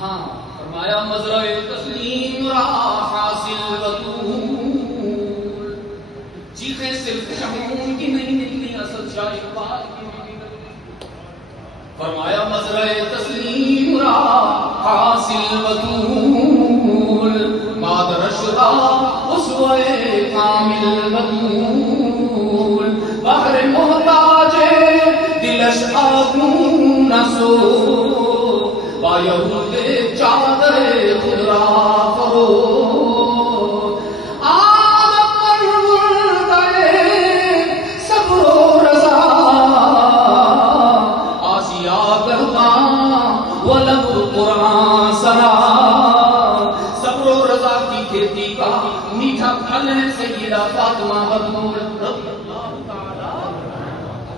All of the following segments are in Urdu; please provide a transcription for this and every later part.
ہاں فرمایا مزرعہ تسلیم را حاصل بطول. چیخیں صرف شمعون کی نہیں نکلی، اصل شاہ اقبال کی نکلی. فرمایا مزرعہ تسلیم را حاصل بطول، مادر شدہ اسوہ کامل بطول. بحر محتاج دلش آگون نسو، بایہود چادر خود را فرو. آدم پرور صبر و رضا، آسیہ گرداں ولد قرآن سرا. صبر و رضا کی کھیتی کا میٹھا پھل ہے سیدہ فاطمہ بطول رضی اللہ تعالی.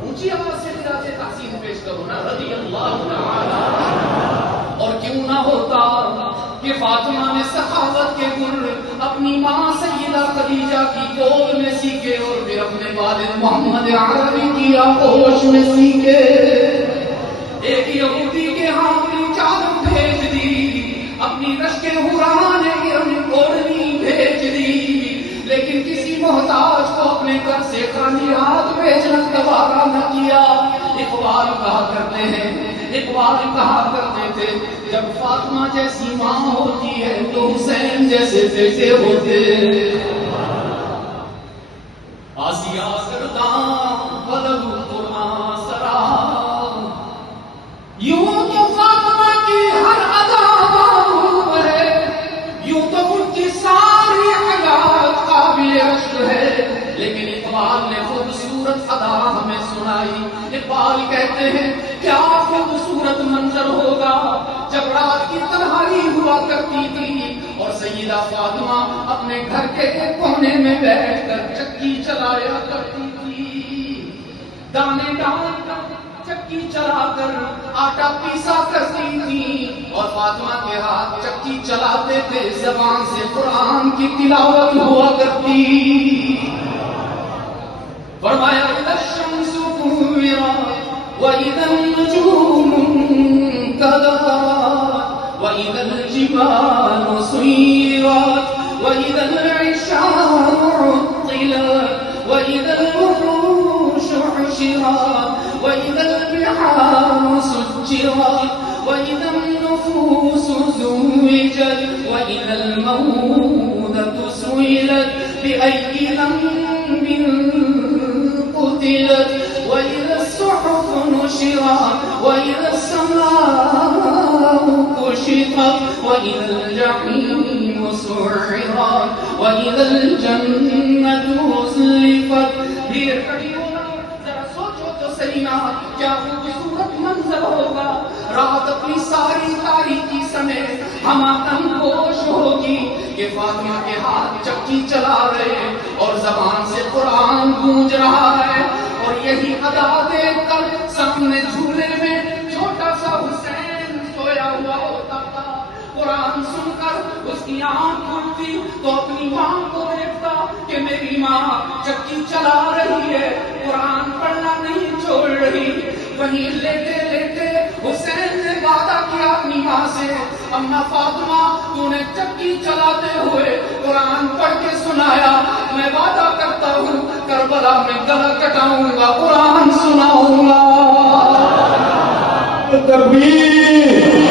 اونچی آواز سے تحسین پیش کرو نا، رضی اللہ تعالی. اور کیوں نہ ہوتا کہ فاطمہ نے سخاوت کے گل اپنی ماں سیدہ خدیجہ کی گود میں سیکھے اور پھر اپنے والد محمد عربی کی آغوش میں سیکھے. ایک یہودی کے ہاتھ میں چادر بھیج دی، اپنی رشک حوران ارم اوڑھنی بھیج دی، لیکن کسی محتاج کو اپنے گھر سے خالی ہاتھ بھیجنا گوارا نہ کیا. اقبال کہا کرتے ہیں، اقبال کہا کرتے تھے، جب فاطمہ جیسی ماں ہوتی ہے تو حسین جیسے بیٹے ہوتے. آسیہ گرداں ولد قرآن سرا. یوں تو فاطمہ کی ہر ادا معروف ہے، یوں تو ان کی ساری حیات قابل رشک ہے، لیکن اقبال نے خوبصورت ادا ہمیں سنائی. اقبال کہتے ہیں کیا خوبصورت منظر ہوگا جب رات کی تنہائی ہوا کرتی تھی اور سیدہ فاطمہ اپنے گھر کے ایک کونے میں بیٹھ کر چکی چلایا کرتی تھی. دانے ڈال کر چکی چلا کر آٹا پیسا کرتی تھی اور فاطمہ کے ہاتھ چکی چلاتے تھے، زبان سے قرآن کی تلاوت ہوا کرتی. فرمایا اذا الشمس كورت واذا النجوم انكدرت واذا الجبال سيرت واذا العشار عطلت واذا الوحوش حشرت واذا البحار سجرت واذا النفوس زوجت واذا الموءودة سئلت بأي ذنب قتلت وإذا الصحف نشرت وإذا السماء كشطت وإذا الجحيم سعرت وإذا الجنة أزلفت. ذرا سوچو تو صحیح نا، کیا خوبصورت منظر ہوگا. رات اپنی ساری تاریکی سمیت ہماتم گوش ہوگی کہ فاطمہ کے ہاتھ چکی چلا رہے اور زبان سے قرآن گونج رہا ہے. اور یہی ادا دیکھ کر سامنے جھولے میں چھوٹا سا حسین سویا ہوا ہوتا تھا. قرآن سن کر اس کی آنکھ کھلتی تو اپنی ماں کو دیکھتا کہ میری ماں چکی چلا رہی ہے، قرآن پڑھنا نہیں چھوڑ رہی. وہیں لیتے لیتے حسین نے وعدہ کیا اپنی ماں سے، اماں فاطمہ تو نے چکی چلاتے ہوئے قرآن پڑھ کے سنایا، میں وعدہ کرتا ہوں کربلا میں گلا کٹاؤں گا، قرآن سناؤں گا. تکبیر.